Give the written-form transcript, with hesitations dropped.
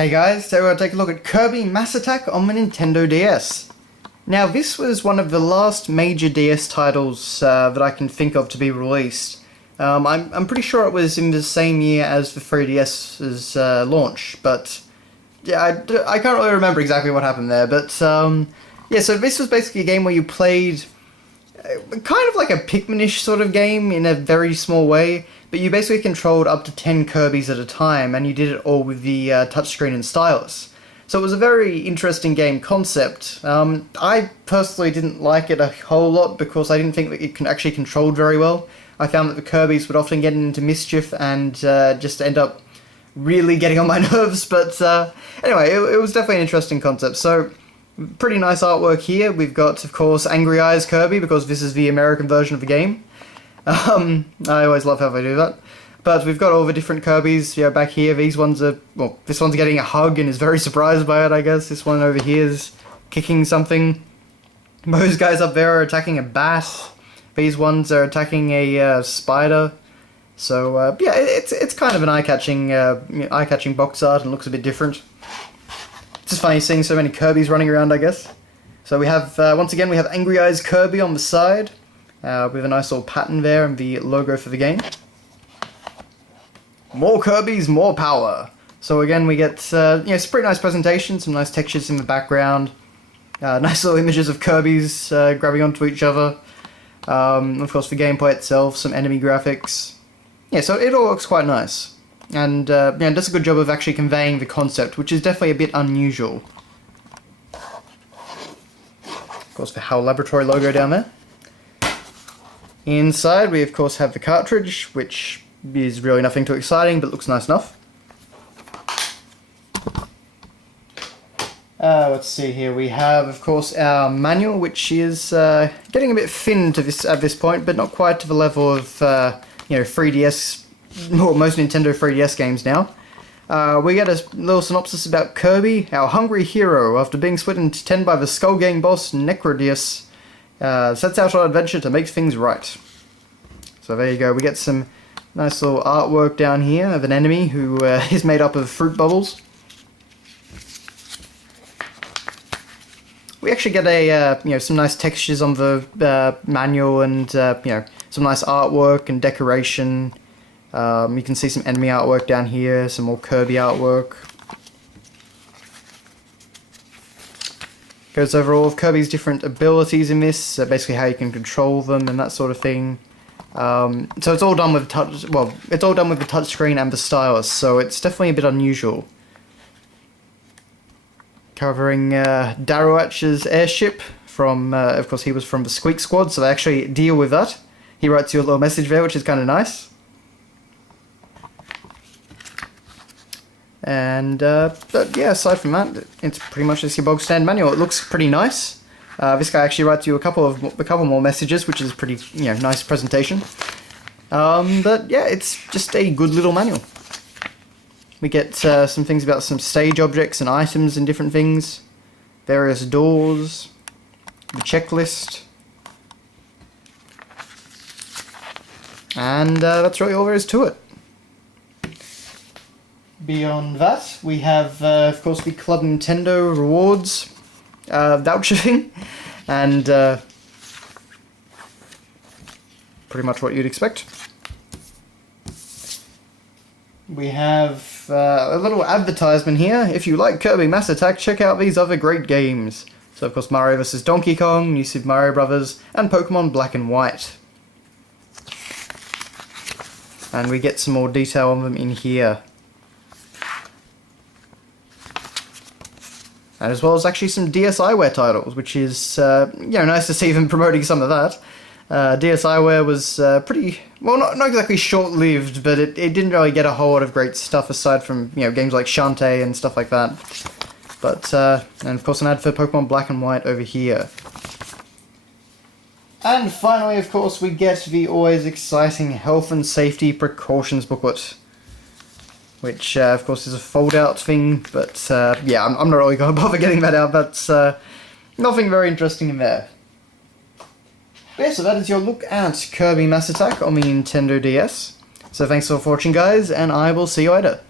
Hey guys, so we're going to take a look at Kirby Mass Attack on the Nintendo DS. Now this was one of the last major DS titles that I can think of to be released. I'm pretty sure it was in the same year as the 3DS's launch, but yeah, I can't really remember exactly what happened there, but yeah, so this was basically a game where you played kind of like a Pikmin-ish sort of game in a very small way, but you basically controlled up to 10 Kirbys at a time, and you did it all with the touchscreen and stylus. So it was a very interesting game concept. I personally didn't like it a whole lot because I didn't think that it can actually controlled very well. I found that the Kirbys would often get into mischief and just end up really getting on my nerves, but anyway, it was definitely an interesting concept. So, pretty nice artwork here. We've got, of course, Angry Eyes Kirby, because this is the American version of the game. I always love how they do that. But we've got all the different Kirbys, you know, back here. These ones are, well, this one's getting a hug and is very surprised by it, I guess. This one over here is kicking something. Those guys up there are attacking a bat. These ones are attacking a spider. So, yeah, it's kind of an eye-catching box art and looks a bit different. It's just funny seeing so many Kirbys running around, I guess. So we have, once again, we have Angry Eyes Kirby on the side, with a nice little pattern there and the logo for the game. More Kirbys, more power! So again, we get, some pretty nice presentation, some nice textures in the background, nice little images of Kirbys grabbing onto each other. Of course, the gameplay itself, some enemy graphics. Yeah, so it all looks quite nice. And it does a good job of actually conveying the concept, which is definitely a bit unusual. Of course, the HAL Laboratory logo down there. Inside, we of course have the cartridge, which is really nothing too exciting, but looks nice enough. Let's see here. We have, of course, our manual, which is getting a bit thin at this point, but not quite to the level of 3DS. Well, most Nintendo 3DS games now. We get a little synopsis about Kirby, our hungry hero, after being split into 10 by the Skull Gang boss Necrodius, sets out on an adventure to make things right. So there you go, we get some nice little artwork down here of an enemy who is made up of fruit bubbles. We actually get a some nice textures on the manual and some nice artwork and decoration. You can see some enemy artwork down here, some more Kirby artwork. Goes over all of Kirby's different abilities in this, basically how you can control them and that sort of thing. So it's all done with it's all done with the touchscreen and the stylus, so it's definitely a bit unusual. Covering Daruach's airship from, of course, he was from the Squeak Squad, so they actually deal with that. He writes you a little message there, which is kind of nice. And, but yeah, aside from that, it's pretty much just your bog stand manual. It looks pretty nice. This guy actually writes you a couple more messages, which is a pretty, nice presentation. But yeah, it's just a good little manual. We get some things about some stage objects and items and different things. Various doors. The checklist. And that's really all there is to it. Beyond that, we have, of course, the Club Nintendo rewards voucher thing, and pretty much what you'd expect. We have a little advertisement here. If you like Kirby Mass Attack, check out these other great games. So, of course, Mario vs. Donkey Kong, New Super Mario Bros., and Pokemon Black and White. And we get some more detail on them in here. And as well as actually some DSiWare titles, which is, nice to see them promoting some of that. DSiWare was pretty, well, not exactly short-lived, but it didn't really get a whole lot of great stuff aside from, games like Shantae and stuff like that. But, and of course an ad for Pokemon Black and White over here. And finally, of course, we get the always exciting Health and Safety Precautions booklet. Which, of course, is a fold-out thing, but, yeah, I'm not really going to bother getting that out. That's nothing very interesting in there. But yeah, so that is your look at Kirby Mass Attack on the Nintendo DS. So thanks for watching, guys, and I will see you later.